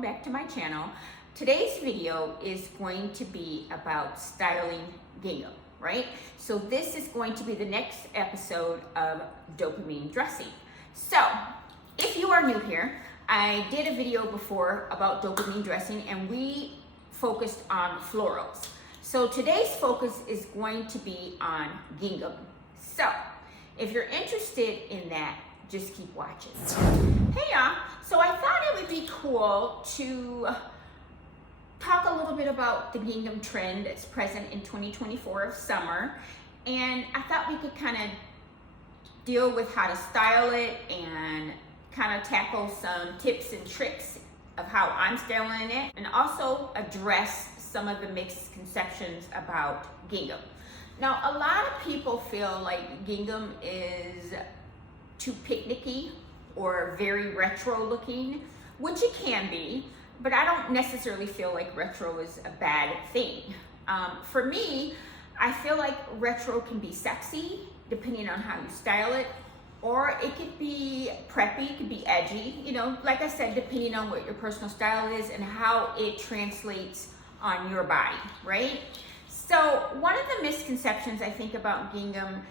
welcome back to my channel. Today's video is going to be about styling gingham, right? So this is going to be the next episode of dopamine dressing. So if you are new here, I did a video before about dopamine dressing and we focused on florals. So today's focus is going to be on gingham. So if you're interested in that, just keep watching. Hey y'all, so I thought it would be cool to talk a little bit about the gingham trend that's present in 2024 of summer. And I thought we could kind of deal with how to style it and kind of tackle some tips and tricks of how I'm styling it, and also address some of the misconceptions about gingham. Now, a lot of people feel like gingham is too picnicky or very retro looking, which it can be, but I don't necessarily feel like retro is a bad thing. For me, I feel like retro can be sexy depending on how you style it, or it could be preppy, it could be edgy, you know, like I said, depending on what your personal style is and how it translates on your body, right? So one of the misconceptions I think about gingham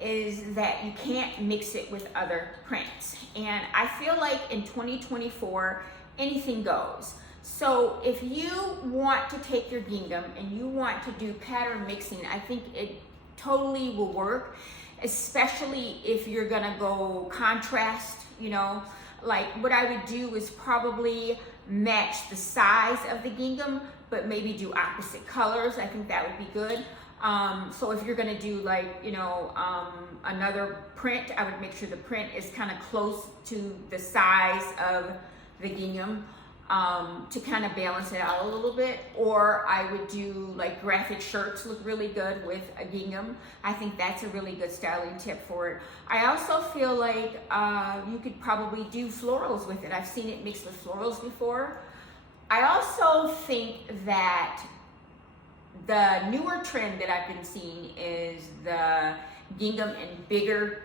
is that you can't mix it with other prints. And I feel like in 2024, anything goes. So if you want to take your gingham and you want to do pattern mixing, I think it totally will work, especially if you're gonna go contrast, you know. Like what I would do is probably match the size of the gingham, but maybe do opposite colors. I think that would be good. So if you're gonna do like, you know, another print, I would make sure the print is kind of close to the size of the gingham to kind of balance it out a little bit. Or I would do like graphic shirts look really good with a gingham. I think that's a really good styling tip for it. I also feel like you could probably do florals with it. I've seen it mixed with florals before. I also think that the newer trend that I've been seeing is the gingham in bigger,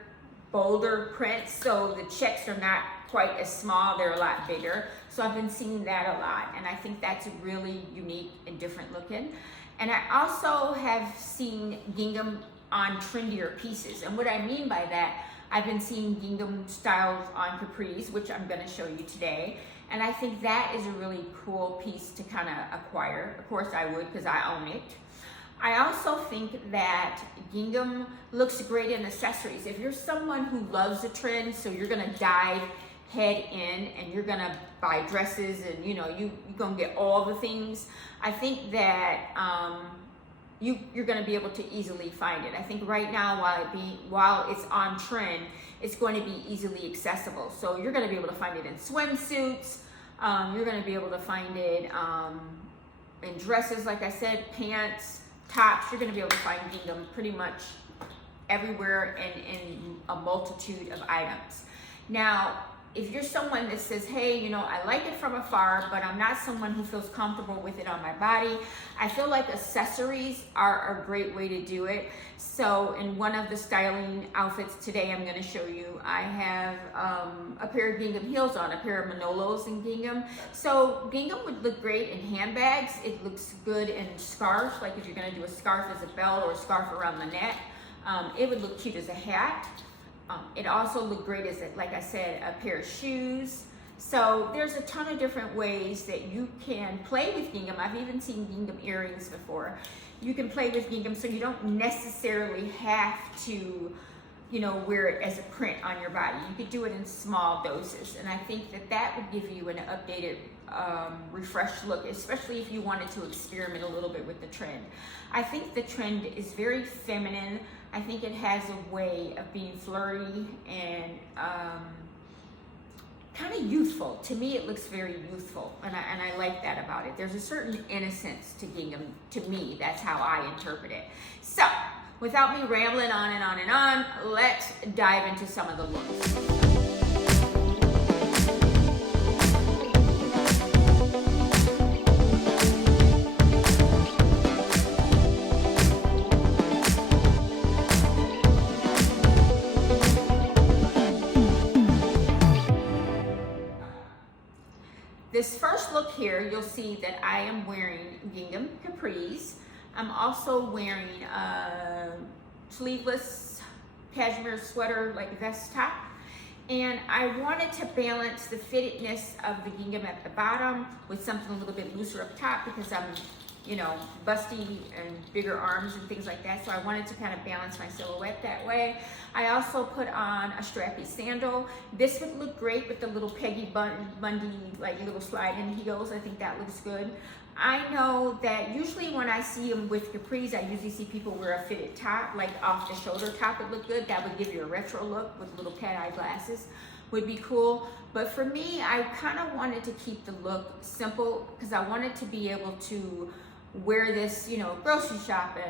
bolder prints. So the checks are not quite as small, they're a lot bigger. So I've been seeing that a lot, and I think that's really unique and different looking. And I also have seen gingham on trendier pieces. And what I mean by that, I've been seeing gingham styles on capris, which I'm gonna show you today. And I think that is a really cool piece to kind of acquire. Of course I would, because I own it. I also think that gingham looks great in accessories. If you're someone who loves the trend, so you're gonna dive head in and you're gonna buy dresses and you know, you're gonna get all the things, I think that you're gonna be able to easily find it. I think right now, while it's on trend, it's going to be easily accessible. So you're gonna be able to find it in swimsuits, you're gonna be able to find it in dresses, like I said, pants, tops. You're gonna be able to find gingham pretty much everywhere in a multitude of items. Now, if you're someone that says, hey, you know, I like it from afar, but I'm not someone who feels comfortable with it on my body, I feel like accessories are a great way to do it. So in one of the styling outfits today I'm gonna show you, I have a pair of gingham heels on, a pair of Manolos in gingham. So gingham would look great in handbags. It looks good in scarves, like if you're gonna do a scarf as a belt or a scarf around the neck. It would look cute as a hat. It also looked great as, like I said, a pair of shoes. So there's a ton of different ways that you can play with gingham. I've even seen gingham earrings before. You can play with gingham so you don't necessarily have to, you know, wear it as a print on your body. You could do it in small doses. And I think that that would give you an updated, refreshed look, especially if you wanted to experiment a little bit with the trend. I think the trend is very feminine. I think it has a way of being flirty and kind of youthful. To me, it looks very youthful, and I like that about it. There's a certain innocence to gingham. To me, that's how I interpret it. So, without me rambling on and on and on, let's dive into some of the looks. this first look here, you'll see that I am wearing gingham capris. I'm also wearing a sleeveless cashmere sweater, like vest top. And I wanted to balance the fittedness of the gingham at the bottom with something a little bit looser up top because I'm, you know, busty and bigger arms and things like that. So I wanted to kind of balance my silhouette that way. I also put on a strappy sandal. This would look great with the little Peggy Bundy, like little slide-in heels. I think that looks good. I know that usually when I see them with capris, I usually see people wear a fitted top, like off the shoulder top would look good. That would give you a retro look with little cat eye glasses, would be cool. But for me, I kind of wanted to keep the look simple because I wanted to be able to wear this, you know, grocery shopping,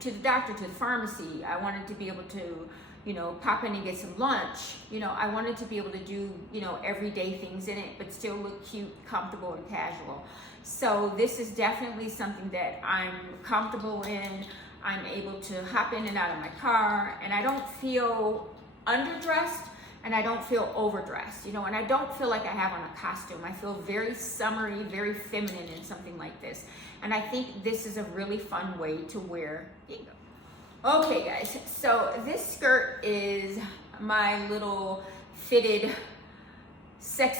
to the doctor, to the pharmacy. I wanted to be able to, you know, pop in and get some lunch. You know, I wanted to be able to do, you know, everyday things in it, but still look cute, comfortable, and casual. So this is definitely something that I'm comfortable in. I'm able to hop in and out of my car, and I don't feel underdressed and I don't feel overdressed, you know, and I don't feel like I have on a costume. I feel very summery, very feminine in something like this. And I think this is a really fun way to wear gingham. Okay guys, so this skirt is my little fitted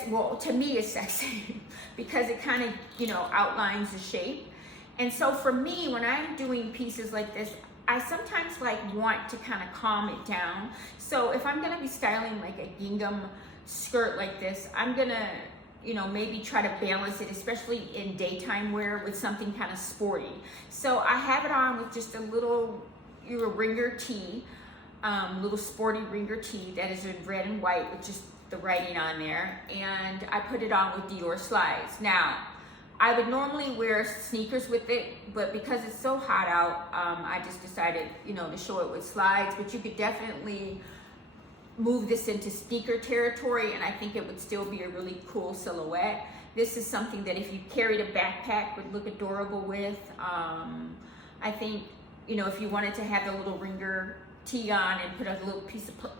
well, to me it's sexy because it kind of, you know, outlines the shape. And so for me, when I'm doing pieces like this, I sometimes like want to kind of calm it down. So if I'm gonna be styling like a gingham skirt like this, I'm gonna, you know, maybe try to balance it, especially in daytime wear, with something kind of sporty. So I have it on with just a little ringer tee, little sporty ringer tee that is in red and white with just the writing on there, and I put it on with Dior slides. Now, I would normally wear sneakers with it, but because it's so hot out, I just decided, you know, to show it with slides. But you could definitely move this into sneaker territory, and I think it would still be a really cool silhouette. This is something that if you carried a backpack would look adorable with. I think, you know, if you wanted to have the little ringer tee on and put a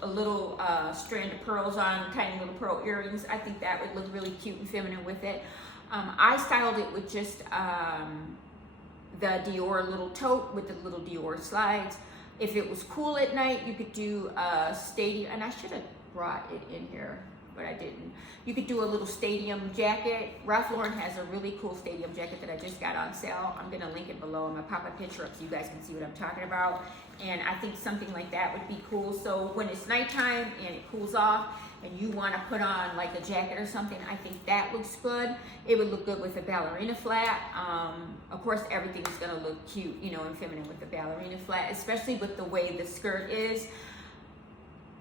little strand of pearls on, tiny little pearl earrings, I think that would look really cute and feminine with it. I styled it with just the Dior little tote with the little Dior slides. If it was cool at night, you could do a stadium, and I should have brought it in here, but I didn't. You could do a little stadium jacket. Ralph Lauren has a really cool stadium jacket that I just got on sale. I'm gonna link it below. I'm gonna pop a picture up so you guys can see what I'm talking about. And I think something like that would be cool. So when it's nighttime and it cools off and you wanna put on like a jacket or something, I think that looks good. It would look good with a ballerina flat. Of course, everything is gonna look cute, you know, and feminine with the ballerina flat, especially with the way the skirt is.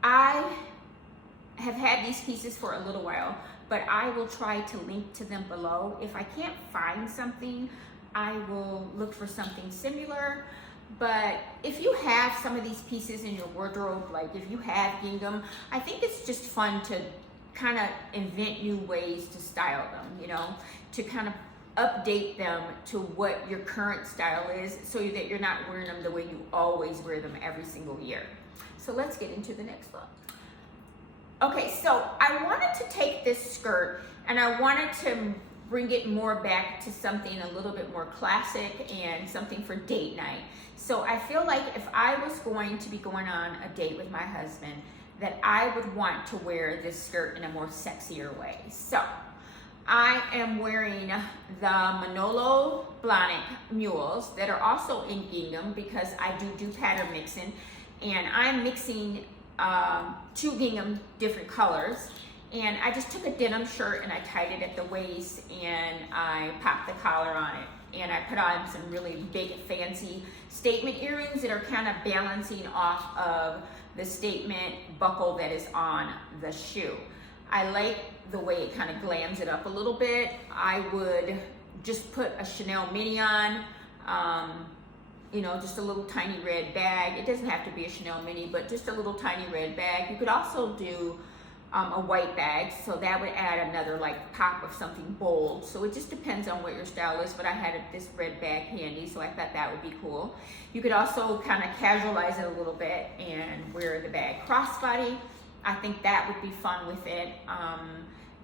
I have had these pieces for a little while, but I will try to link to them below. If I can't find something, I will look for something similar. But if you have some of these pieces in your wardrobe, like if you have gingham, I think it's just fun to kind of invent new ways to style them, you know, to kind of update them to what your current style is so that you're not wearing them the way you always wear them every single year. So let's get into the next look. Okay, so I wanted to take this skirt and I wanted to bring it more back to something a little bit more classic and something for date night. So I feel like if I was going to be going on a date with my husband, that I would want to wear this skirt in a more sexier way. So I am wearing the Manolo Blahnik mules that are also in gingham because I do pattern mixing, and I'm mixing 2 gingham different colors. And I just took a denim shirt and I tied it at the waist and I popped the collar on it. And I put on some really big fancy statement earrings that are kind of balancing off of the statement buckle that is on the shoe. I like the way it kind of glams it up a little bit. I would just put a Chanel mini on, you know, just a little tiny red bag. It doesn't have to be a Chanel mini, but just a little tiny red bag. You could also do a white bag, so that would add another like pop of something bold. So it just depends on what your style is, but I had this red bag handy, so I thought that would be cool. You could also kind of casualize it a little bit and wear the bag crossbody. I think that would be fun with it.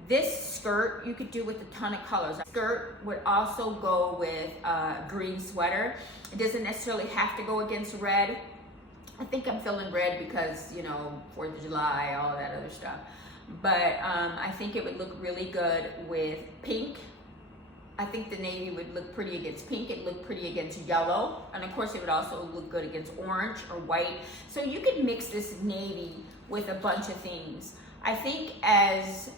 This skirt you could do with a ton of colors. Skirt would also go with a green sweater. It doesn't necessarily have to go against red. I think I'm feeling red because, you know, 4th of July, all of that other stuff. But I think it would look really good with pink. I think the navy would look pretty against pink. It looked pretty against yellow. And of course it would also look good against orange or white. So you could mix this navy with a bunch of things. I think as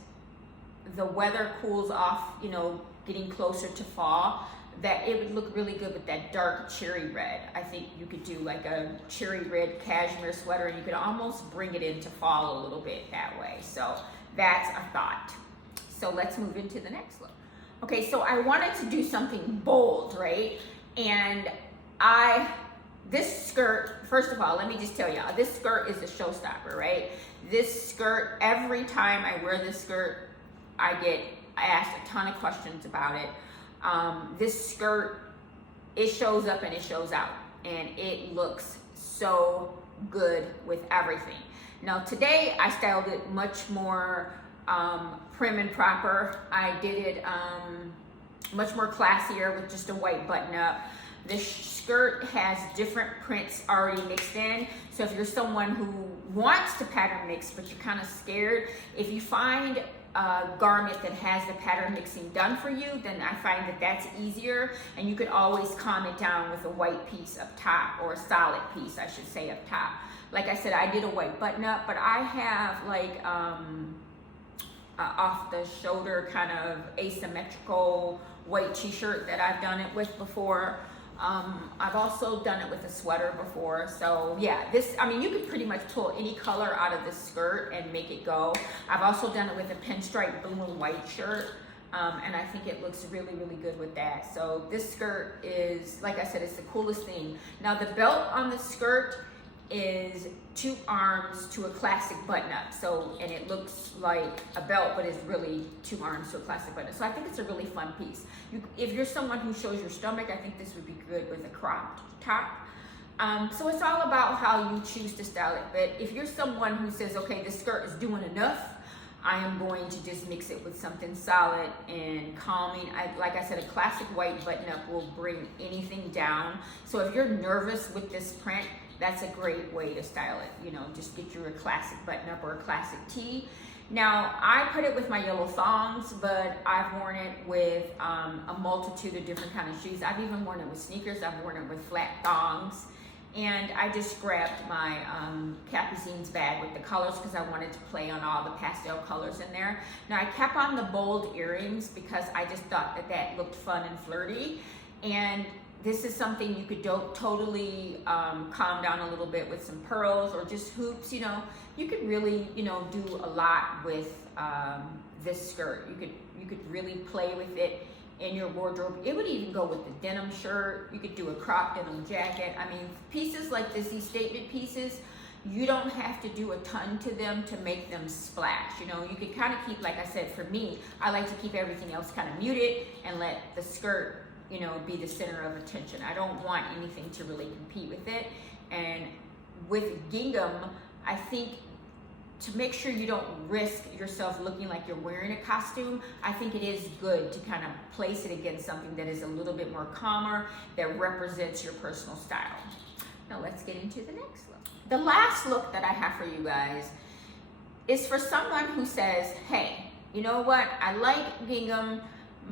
the weather cools off, you know, getting closer to fall, that it would look really good with that dark cherry red. I think you could do like a cherry red cashmere sweater, and you could almost bring it into fall a little bit that way. So that's a thought. So let's move into the next look. Okay, so I wanted to do something bold, right? And this skirt, first of all, let me just tell y'all, this skirt is a showstopper, right? This skirt, every time I wear this skirt, I get asked a ton of questions about it. This skirt, it shows up and it shows out, and it looks so good with everything. Now today I styled it much more prim and proper. I did it much more classier with just a white button up. This skirt has different prints already mixed in. So if you're someone who wants to pattern mix, but you're kind of scared, if you find a garment that has the pattern mixing done for you, then I find that that's easier, and you could always calm it down with a white piece up top, or a solid piece, I should say, up top. Like I said, I did a white button up, but I have like off the shoulder kind of asymmetrical white t-shirt that I've done it with before. I've also done it with a sweater before. So yeah, this, I mean, you could pretty much pull any color out of this skirt and make it go. I've also done it with a pinstripe blue and white shirt. And I think it looks really, really good with that. So this skirt is, like I said, it's the coolest thing. Now the belt on the skirt is 2 arms to a classic button up. So, and it looks like a belt, but it's really 2 arms to a classic button up. So I think it's a really fun piece. If you're someone who shows your stomach, I think this would be good with a cropped top. So it's all about how you choose to style it. But if you're someone who says, okay, this skirt is doing enough, I am going to just mix it with something solid and calming. Like I said, a classic white button up will bring anything down. So if you're nervous with this print, that's a great way to style it. You know, just get you a classic button up or a classic tee. Now, I put it with my yellow thongs, but I've worn it with a multitude of different kind of shoes. I've even worn it with sneakers. I've worn it with flat thongs. And I just grabbed my Capuzine's bag with the colors because I wanted to play on all the pastel colors in there. Now, I kept on the bold earrings because I just thought that that looked fun and flirty. And this is something you could totally calm down a little bit with some pearls or just hoops. You know, you could really, you know, do a lot with this skirt. You could really play with it in your wardrobe. It would even go with the denim shirt. You could do a crop denim jacket. I mean, pieces like this, these statement pieces, you don't have to do a ton to them to make them splash. You know, you could kind of keep, like I said, for me, I like to keep everything else kind of muted and let the skirt, you know, be the center of attention. I don't want anything to really compete with it. And with gingham, I think to make sure you don't risk yourself looking like you're wearing a costume, I think it is good to kind of place it against something that is a little bit more calmer, that represents your personal style. Now let's get into the next look. The last look that I have for you guys is for someone who says, hey, you know what, I like gingham,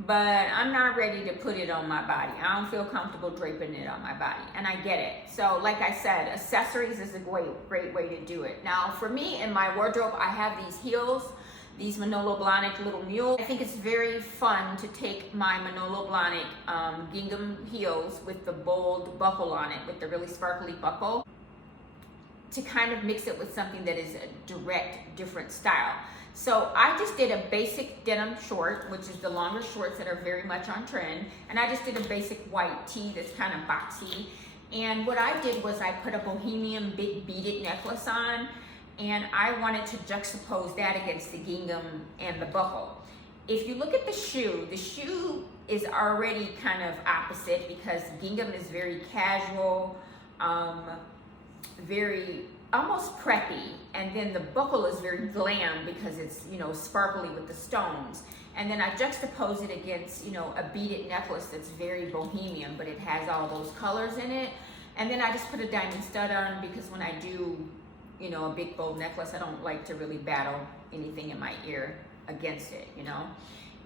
but I'm not ready to put it on my body. I don't feel comfortable draping it on my body, and I get it. So like I said, accessories is a great way to do it. Now for me, in my wardrobe, I have these heels, these Manolo Blahnik little mule. I think it's very fun to take my Manolo Blahnik gingham heels with the bold buckle on it, with the really sparkly buckle, to kind of mix it with something that is a direct, different style. So I just did a basic denim short, which is the longer shorts that are very much on trend. And I just did a basic white tee that's kind of boxy. And what I did was I put a bohemian big beaded necklace on, and I wanted to juxtapose that against the gingham and the buckle. If you look at the shoe is already kind of opposite because gingham is very casual, very almost preppy, and then the buckle is very glam because it's, you know, sparkly with the stones. And then I juxtapose it against, you know, a beaded necklace that's very bohemian, but it has all those colors in it. And then I just put a diamond stud on because when I do, you know, a big bold necklace, I don't like to really battle anything in my ear against it, you know.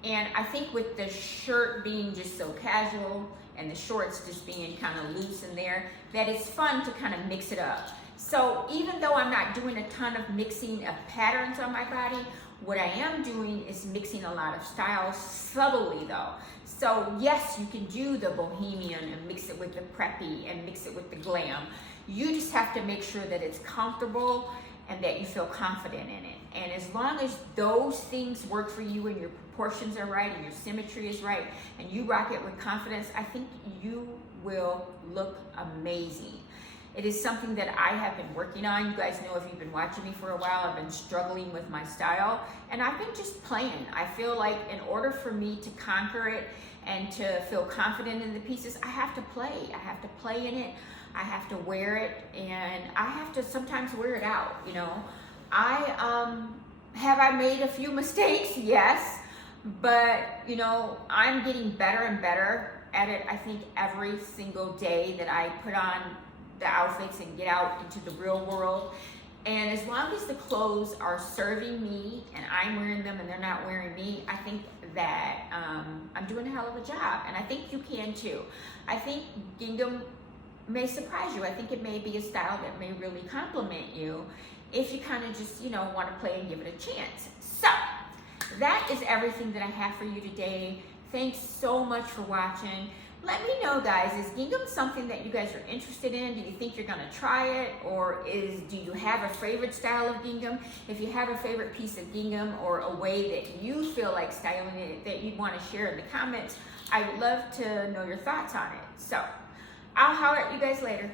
And I think with the shirt being just so casual and the shorts just being kind of loose in there, that it's fun to kind of mix it up. So even though I'm not doing a ton of mixing of patterns on my body, what I am doing is mixing a lot of styles subtly though. So yes, you can do the bohemian and mix it with the preppy and mix it with the glam. You just have to make sure that it's comfortable and that you feel confident in it. And as long as those things work for you and your proportions are right and your symmetry is right and you rock it with confidence, I think you will look amazing. It is something that I have been working on. You guys know if you've been watching me for a while, I've been struggling with my style and I've been just playing. I feel like in order for me to conquer it and to feel confident in the pieces, I have to play. I have to play in it. I have to wear it and I have to sometimes wear it out, you know. Have I made a few mistakes? Yes, but you know, I'm getting better and better at it. I think every single day that I put on the outfits and get out into the real world. And as long as the clothes are serving me and I'm wearing them and they're not wearing me, I think that I'm doing a hell of a job. And I think you can too. I think gingham may surprise you. I think it may be a style that may really compliment you if you kind of just, you know, want to play and give it a chance. So that is everything that I have for you today. Thanks so much for watching. Let me know, guys, is gingham something that you guys are interested in? Do you think you're gonna try it? Or do you have a favorite style of gingham? If you have a favorite piece of gingham or a way that you feel like styling it that you want to share in the comments, I would love to know your thoughts on it. So I'll holler at you guys later.